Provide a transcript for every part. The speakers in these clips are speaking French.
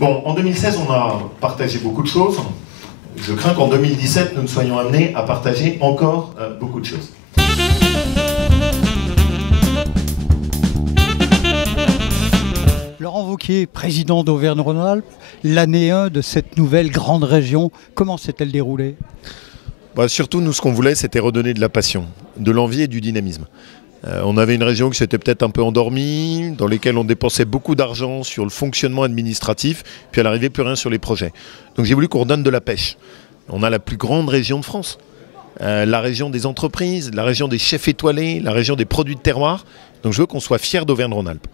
Bon, en 2016, on a partagé beaucoup de choses. Je crains qu'en 2017, nous ne soyons amenés à partager encore beaucoup de choses. Laurent Wauquiez, président d'Auvergne-Rhône-Alpes, l'année 1 de cette nouvelle grande région, comment s'est-elle déroulée ? Surtout, nous, ce qu'on voulait, c'était redonner de la passion, de l'envie et du dynamisme. On avait une région qui s'était peut-être un peu endormie, dans laquelle on dépensait beaucoup d'argent sur le fonctionnement administratif, puis à l'arrivée, plus rien sur les projets. Donc j'ai voulu qu'on redonne de la pêche. On a la plus grande région de France, la région des entreprises, la région des chefs étoilés, la région des produits de terroir. Donc je veux qu'on soit fiers d'Auvergne-Rhône-Alpes.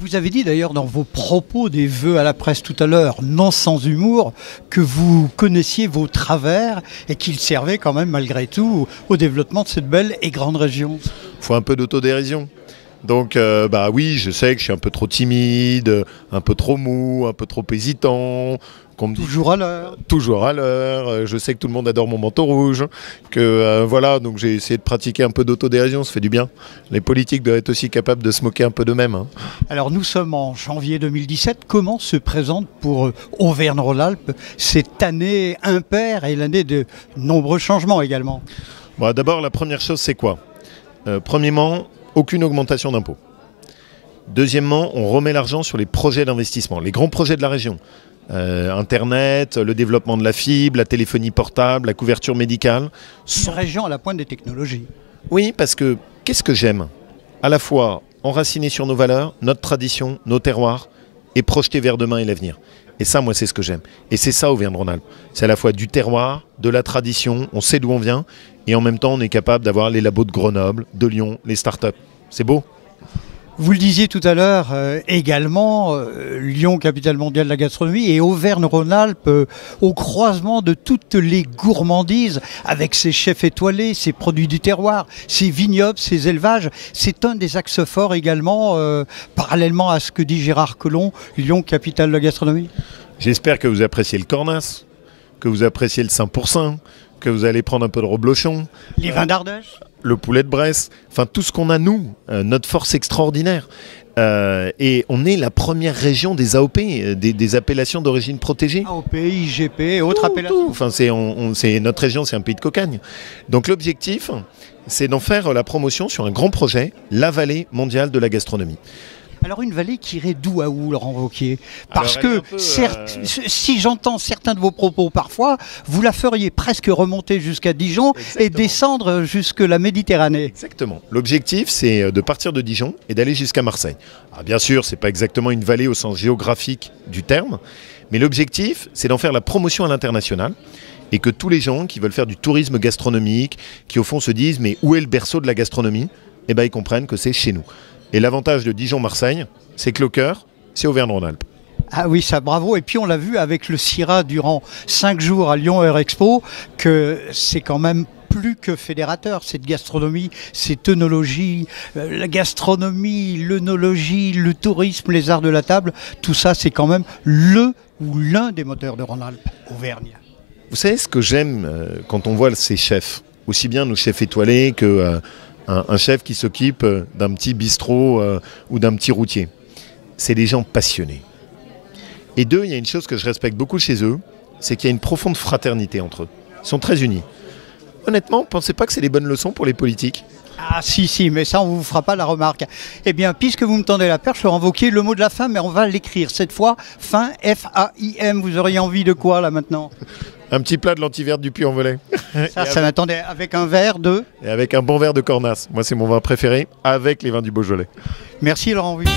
Vous avez dit d'ailleurs dans vos propos des vœux à la presse tout à l'heure, non sans humour, que vous connaissiez vos travers et qu'ils servaient quand même malgré tout au développement de cette belle et grande région. Il faut un peu d'autodérision. Donc oui, je sais que je suis un peu trop timide, un peu trop mou, un peu trop hésitant. Toujours à l'heure. Toujours à l'heure. Je sais que tout le monde adore mon manteau rouge. Donc j'ai essayé de pratiquer un peu d'autodérision, ça fait du bien. Les politiques doivent être aussi capables de se moquer un peu d'eux-mêmes. Alors nous sommes en janvier 2017. Comment se présente pour Auvergne-Rhône-Alpes cette année impaire et l'année de nombreux changements également ? D'abord, la première chose, c'est quoi ? Premièrement, aucune augmentation d'impôts. Deuxièmement, on remet l'argent sur les projets d'investissement, les grands projets de la région. Internet, le développement de la fibre, la téléphonie portable, la couverture médicale. Une région à la pointe des technologies. Oui, parce que qu'est-ce que j'aime ? À la fois enraciné sur nos valeurs, notre tradition, nos terroirs, et projeté vers demain et l'avenir. Et ça, moi, c'est ce que j'aime. Et c'est ça, Auvergne-Rhône-Alpes. C'est à la fois du terroir, de la tradition, on sait d'où on vient, et en même temps, on est capable d'avoir les labos de Grenoble, de Lyon, les startups. C'est beau. Vous le disiez tout à l'heure, également, Lyon, capitale mondiale de la gastronomie, et Auvergne-Rhône-Alpes, au croisement de toutes les gourmandises, avec ses chefs étoilés, ses produits du terroir, ses vignobles, ses élevages. C'est un des axes forts également, parallèlement à ce que dit Gérard Collomb, Lyon, capitale de la gastronomie. J'espère que vous appréciez le cornas, que vous appréciez le 5%, que vous allez prendre un peu de reblochon. Les vins d'Ardèche. Le poulet de Bresse, enfin tout ce qu'on a nous, notre force extraordinaire. Et on est la première région des AOP, des appellations d'origine protégée. AOP, IGP, autres appellations. Enfin, notre région, c'est un pays de cocagne. Donc l'objectif, c'est d'en faire la promotion sur un grand projet, la vallée mondiale de la gastronomie. Alors une vallée qui irait d'où à où, Laurent Wauquiez ? Parce que, si j'entends certains de vos propos parfois, vous la feriez presque remonter jusqu'à Dijon. Exactement. Et descendre jusque la Méditerranée. Exactement. L'objectif, c'est de partir de Dijon et d'aller jusqu'à Marseille. Alors, bien sûr, ce n'est pas exactement une vallée au sens géographique du terme, mais l'objectif, c'est d'en faire la promotion à l'international et que tous les gens qui veulent faire du tourisme gastronomique, qui au fond se disent « mais où est le berceau de la gastronomie ?» ils comprennent que c'est chez nous. Et l'avantage de Dijon-Marseille, c'est que le cœur, c'est Auvergne-Rhône-Alpes. Ah oui, ça bravo. Et puis on l'a vu avec le CIRA durant 5 jours à Lyon Air Expo, que c'est quand même plus que fédérateur, cette gastronomie, cette œnologie, la gastronomie, l'œnologie, le tourisme, les arts de la table, tout ça c'est quand même le ou l'un des moteurs de Rhône-Alpes, Auvergne. Vous savez ce que j'aime quand on voit ces chefs, aussi bien nos chefs étoilés que... un chef qui s'occupe d'un petit bistrot ou d'un petit routier. C'est des gens passionnés. Et deux, il y a une chose que je respecte beaucoup chez eux, c'est qu'il y a une profonde fraternité entre eux. Ils sont très unis. Honnêtement, pensez pas que c'est des bonnes leçons pour les politiques ? Ah si, mais ça on ne vous fera pas la remarque. Eh bien, puisque vous me tendez la perche, Laurent Wauquiez, le mot de la fin, mais on va l'écrire cette fois, fin, F-A-I-M. Vous auriez envie de quoi là maintenant ? Un petit plat de lentilles vertes du Puy-en-Velay. Ça m'attendait avec un verre de... Et avec un bon verre de Cornas. Moi, c'est mon vin préféré, avec les vins du Beaujolais. Merci Laurent Wauquiez.